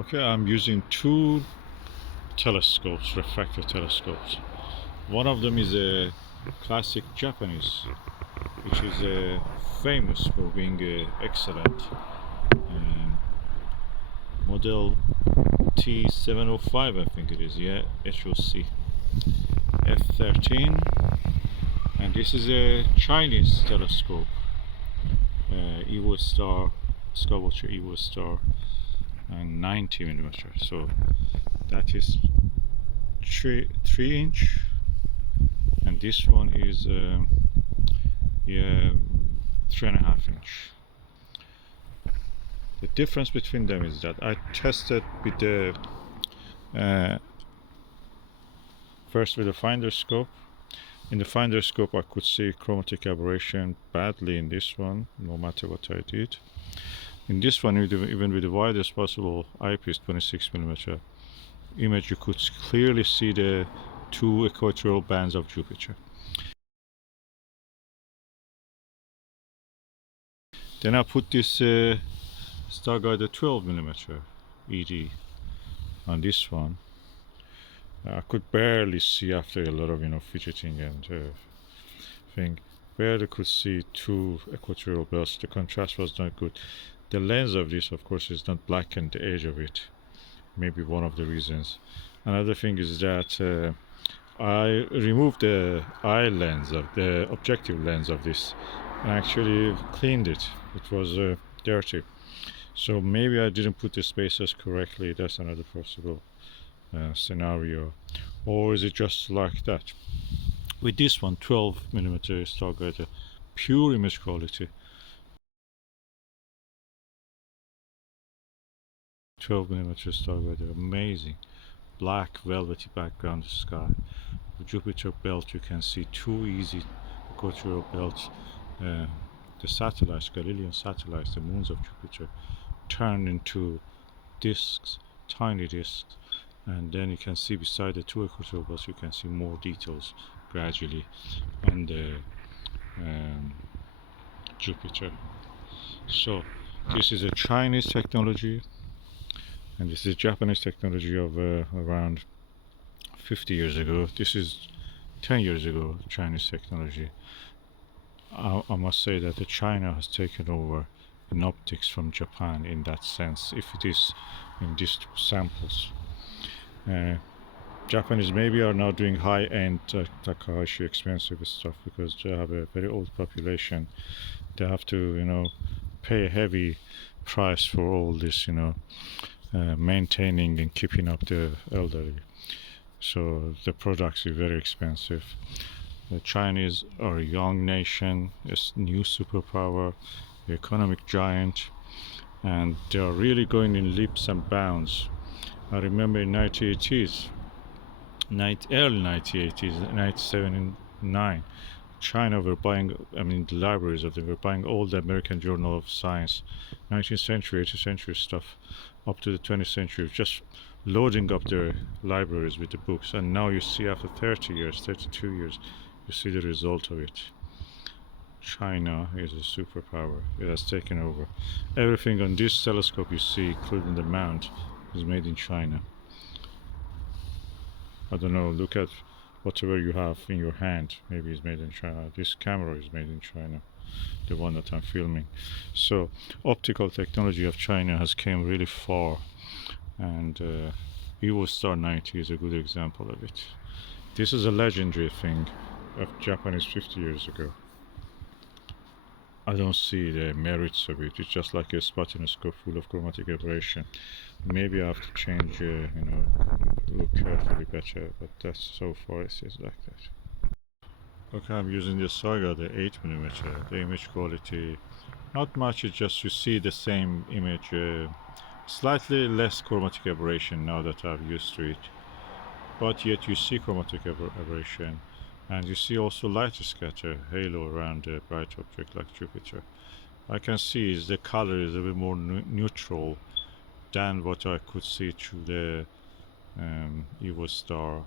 Okay, I'm using two telescopes, refractor telescopes. One of them is a classic Japanese, which is famous for being excellent. Model T705, I think it is, yeah, HOC F13. And this is a Chinese telescope, Evostar, Skywatcher Evostar, and 90mm. So that is 3 inch, and this one is yeah, 3.5 inch. The difference between them is that I tested with the first with the finder scope. In the finder scope I could see chromatic aberration badly in this one, no matter what I did. In this one, even with the widest possible eyepiece, 26mm image, you could clearly see the two equatorial bands of Jupiter. Then I put this Starguider 12mm ED on this one. I could barely see after a lot of fidgeting and thing. Barely could see two equatorial belts. The contrast was not good. The lens of this, of course, is not blackened the edge of it. Maybe one of the reasons. Another thing is that I removed the eye lens of the objective lens of this and actually cleaned it. It was dirty. So maybe I didn't put the spacers correctly. That's another possible scenario. Or is it just like that? With this one, 12mm Starguider, pure image quality. 12mm Starguider, amazing. Black velvety background sky. The Jupiter belt, you can see two easy equatorial belts. The satellites, Galilean satellites, the moons of Jupiter, turned into disks, tiny disks, and then you can see beside the two equatorial belts, you can see more details gradually on the Jupiter. So this is a Chinese technology, and this is Japanese technology of around 50 years ago. This is 10 years ago, Chinese technology. I must say that China has taken over in optics from Japan in that sense, if it is in these two samples. Japanese maybe are now doing high-end Takahashi expensive stuff because they have a very old population. They have to, pay a heavy price for all this, maintaining and keeping up the elderly. So the products are very expensive. The Chinese are a young nation, a new superpower, economic giant, and they are really going in leaps and bounds. I remember in 1980s, early 1980s, 97 and 9, China were buying, the libraries of them were buying all the American Journal of Science, 19th century, 18th century stuff, up to the 20th century, just loading up their libraries with the books. And now you see after 30 years, 32 years, you see the result of it. China is a superpower. It has taken over. Everything on this telescope you see, including the mount, is made in China. I don't know, look at whatever you have in your hand, maybe it's made in China. This camera is made in China, the one that I'm filming. So optical technology of China has came really far, and Evostar 90 is a good example of it. This is a legendary thing of Japanese 50 years ago. I don't see the merits of it. It's just like a spot in a scope full of chromatic aberration. Maybe I have to change, look carefully better, but that's so far it is like that. Okay, I'm using the Saga, the 8mm. The image quality, not much, it's just you see the same image, slightly less chromatic aberration now that I've used to it, but yet you see chromatic aberration. And you see also light scatter, halo around a bright object like Jupiter. I can see is the color is a bit more neutral than what I could see through the Evostar.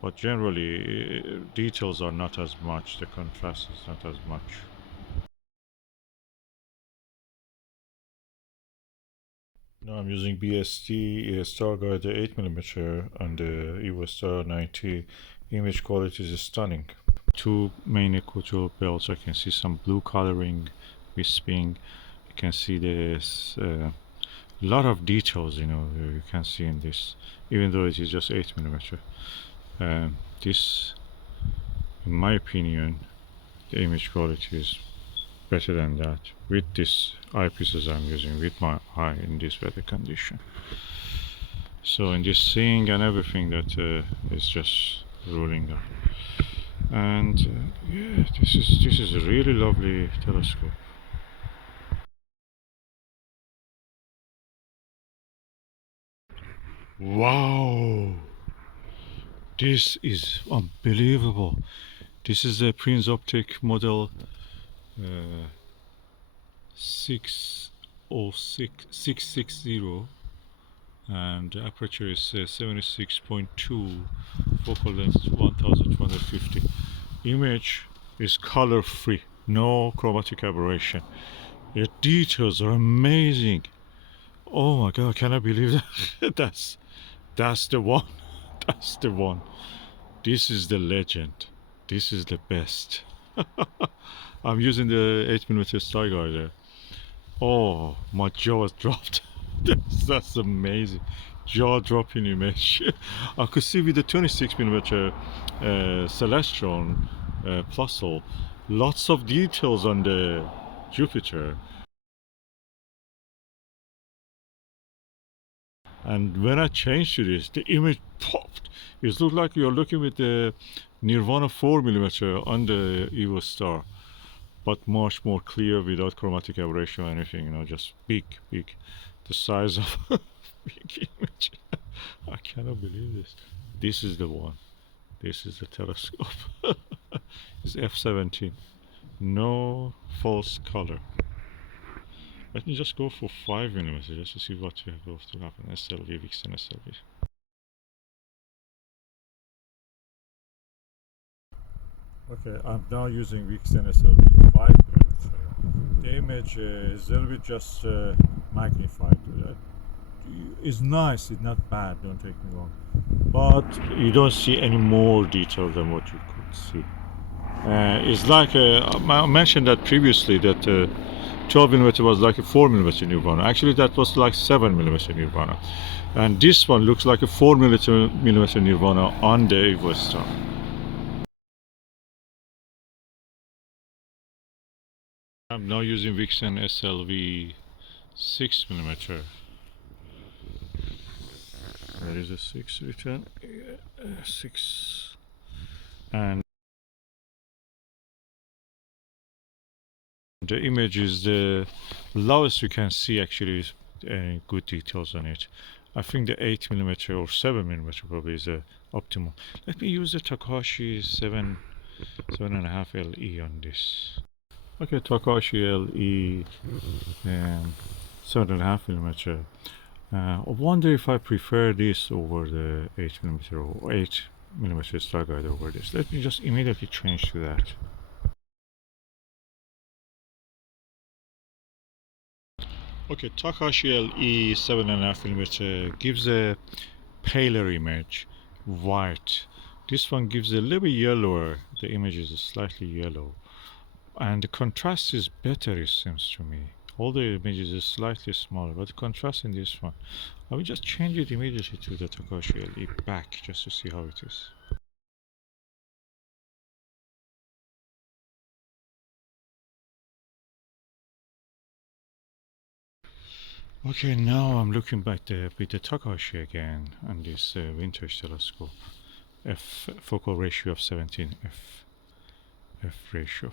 But generally, details are not as much, the contrast is not as much. Now I'm using BST Starguider 8mm and the Evostar 90. Image quality is stunning. Two main equatorial belts. I can see some blue coloring, wisping. You can see there's a lot of details, you can see in this, even though it is just 8mm. This, in my opinion, the image quality is better than that with this eyepieces I'm using with my eye in this weather condition. So in this seeing and everything, that is just ruling out. And yeah, this is a really lovely telescope. Wow, this is unbelievable. This is the Prinz optic model 660, and the aperture is 76.2, focal length 1250. Image is color free, no chromatic aberration. The details are amazing. Oh my god, can I believe that? That's the one. That's the one. This is the legend. This is the best. I'm using the 8mm Starguider. Oh, my jaw dropped. That's amazing. Jaw dropping image. I could see with the 26mm Celestron Plössl, lots of details on the Jupiter. And when I changed to this, the image popped. It looked like you're looking with the Nirvana 4mm on the Evostar, but much more clear without chromatic aberration or anything. Just big, the size of a big image. I cannot believe this. This is the one. This is the telescope. It's f17. No false color. Let me just go for 5mm just to see what we have to happen. SLV, Vixen SLV. Okay, I'm now using Vixen SLV 5mm. The image is a little bit just magnified. It's nice, it's not bad, don't take me wrong. But you don't see any more detail than what you could see. It's like I mentioned that previously that 12mm was like a 4mm Nirvana. Actually, that was like 7mm Nirvana, and this one looks like a 4mm Nirvana on the Evostar. I'm now using Vixen SLV 6mm. There is a 6 written, 6, and the image is the lowest you can see. Actually, is good details on it. I think the 8mm or 7mm probably is optimal. Let me use the Takashi 7.5 LE on this. Okay, Takashi LE 7.5mm. I wonder if I prefer this over the 8mm or 8mm Starguider over this. Let me just immediately change to that. Okay, Takashi LE 7.5mm gives a paler image, white. This one gives a little bit yellower. The image is slightly yellow, and the contrast is better, it seems to me. All the images is slightly smaller, but the contrast in this one, I will just change it immediately to the Takashi LE back just to see how it is. Okay, now I'm looking back with the Takashi again on this vintage telescope. Focal ratio of 17, f ratio.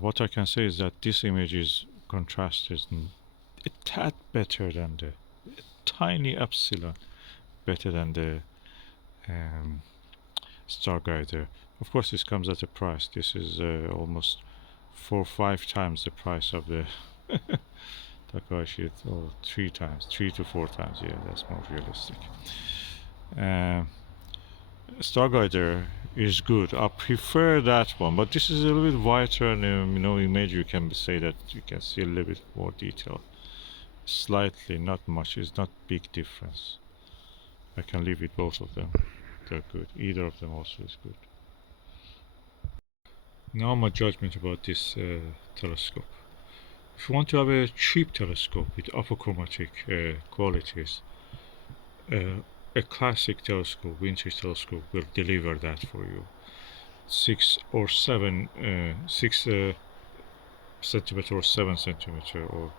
What I can say is that this image is contrast is a tad better than the tiny epsilon, better than the Starguider. Of course, this comes at a price. This is almost 4 or 5 times the price of the Takashi, or 3 times, 3 to 4 times. Yeah, that's more realistic. Starguider is good. I prefer that one, but this is a little bit whiter, and image you can say that you can see a little bit more detail. slightly, not much. It's not big difference. I can live with both of them. They're good. Either of them also is good. Now my judgment about this telescope. If you want to have a cheap telescope with achromatic qualities, a classic telescope, vintage telescope, will deliver that for you. 6 centimeter or 7 centimeter or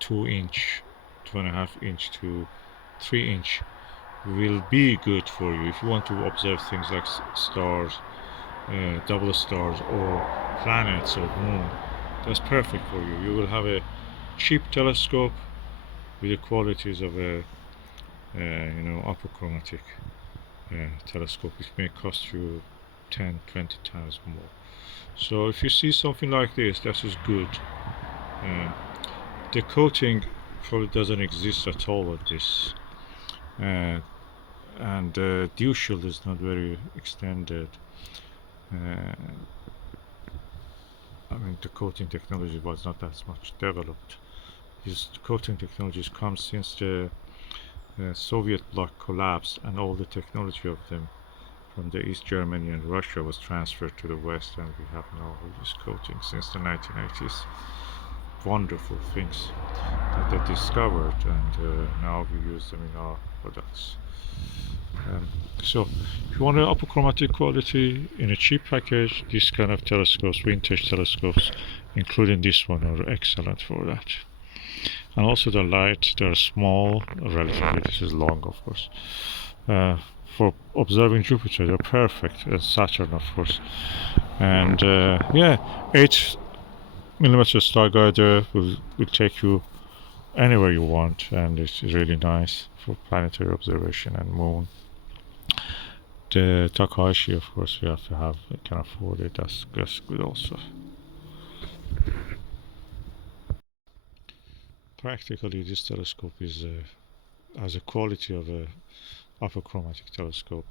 2-inch, 2.5-inch to 3-inch will be good for you if you want to observe things like stars, double stars, or planets or moon. That's perfect for you. You will have a cheap telescope with the qualities of a achromatic telescope, which may cost you 10-20 times more. So if you see something like this, that is good. The coating probably doesn't exist at all with this, and the dew shield is not very extended. I mean, the coating technology was not that much developed. These coating technologies come since the Soviet bloc collapsed, and all the technology of them from the East Germany and Russia was transferred to the West, and we have now all this coating since the 1980s. Wonderful things that they discovered, and now we use them in our products. So if you want an achromatic quality in a cheap package, this kind of telescopes, vintage telescopes, including this one, are excellent for that. And also the light, they're small, relatively, this is long of course. For observing Jupiter, they're perfect, and Saturn of course. And yeah, 8mm Starguider will take you anywhere you want, and it's really nice for planetary observation and moon. The Takahashi, of course, you have to have, you can afford it, that's good also. Practically, this telescope is has a quality of a achromatic telescope.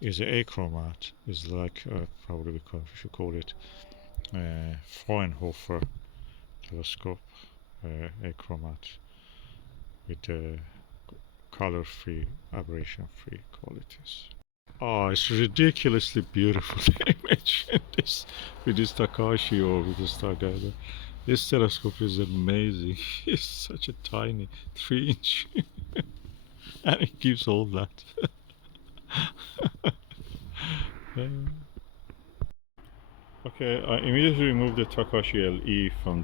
Is a achromat, is like probably we should call it Fraunhofer telescope, achromat with color-free, aberration-free qualities. Oh, it's ridiculously beautiful image with this Takashi or with the Starguider. This telescope is amazing. It's such a tiny 3-inch and it gives all that. Okay, I immediately removed the Takashi LE from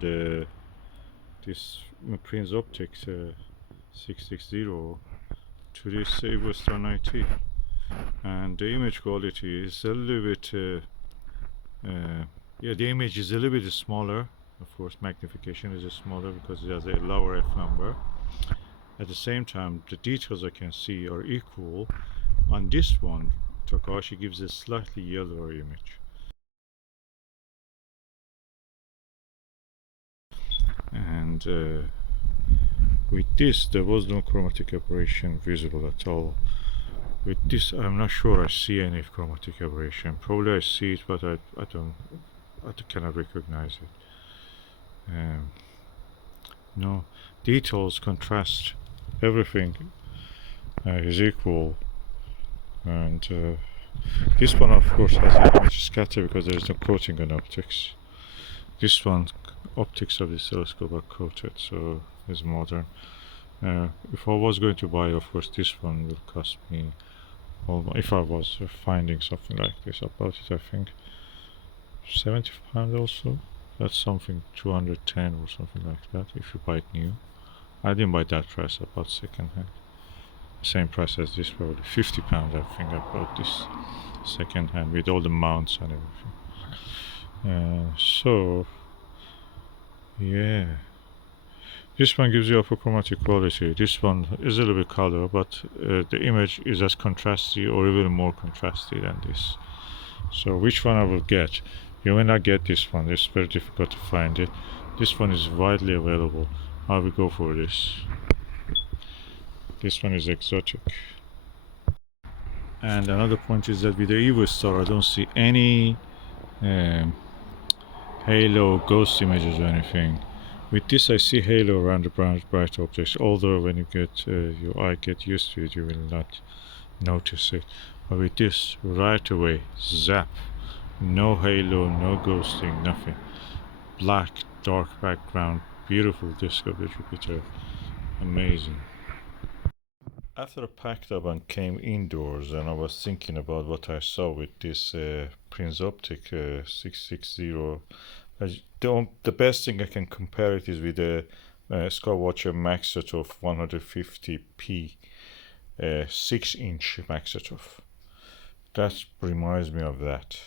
this Prinz Optics 660 to this Evostar 90, and the image quality is a little bit yeah, the image is a little bit smaller. Of course, magnification is smaller because it has a lower f number. At the same time, the details I can see are equal. On this one, Takashi gives a slightly yellower image. And with this, there was no chromatic aberration visible at all. With this, I'm not sure I see any chromatic aberration. Probably I see it, but I cannot recognize it. No, details, contrast, everything is equal. And this one, of course, has an image scatter because there is no coating on optics. This one, optics of this telescope are coated, so it's modern. If I was going to buy, of course, this one will cost me, if I was finding something like this, about it, I think £70 also. That's something 210 or something like that if you buy it new. I didn't buy that price, I bought second hand. Same price as this, probably £50 I think I bought this second hand with all the mounts and everything. So yeah, this one gives you achromatic quality. This one is a little bit color, but the image is as contrasty or even more contrasty than this. So which one I will get? You may not get this one, it's very difficult to find it. This one is widely available. I will go for this. This one is exotic. And another point is that with the Evostar I don't see any halo, ghost images or anything. With this I see halo around the bright objects, although when you get your eye get used to it you will not notice it. But with this, right away, zap, no halo, no ghosting, nothing. Black, dark background, beautiful disc of the Jupiter, amazing. After I packed up and came indoors and I was thinking about what I saw with this Prinz Optic 660, the best thing I can compare it is with the Skywatcher Maxotov 150p 6-inch Maxotov. That reminds me of that.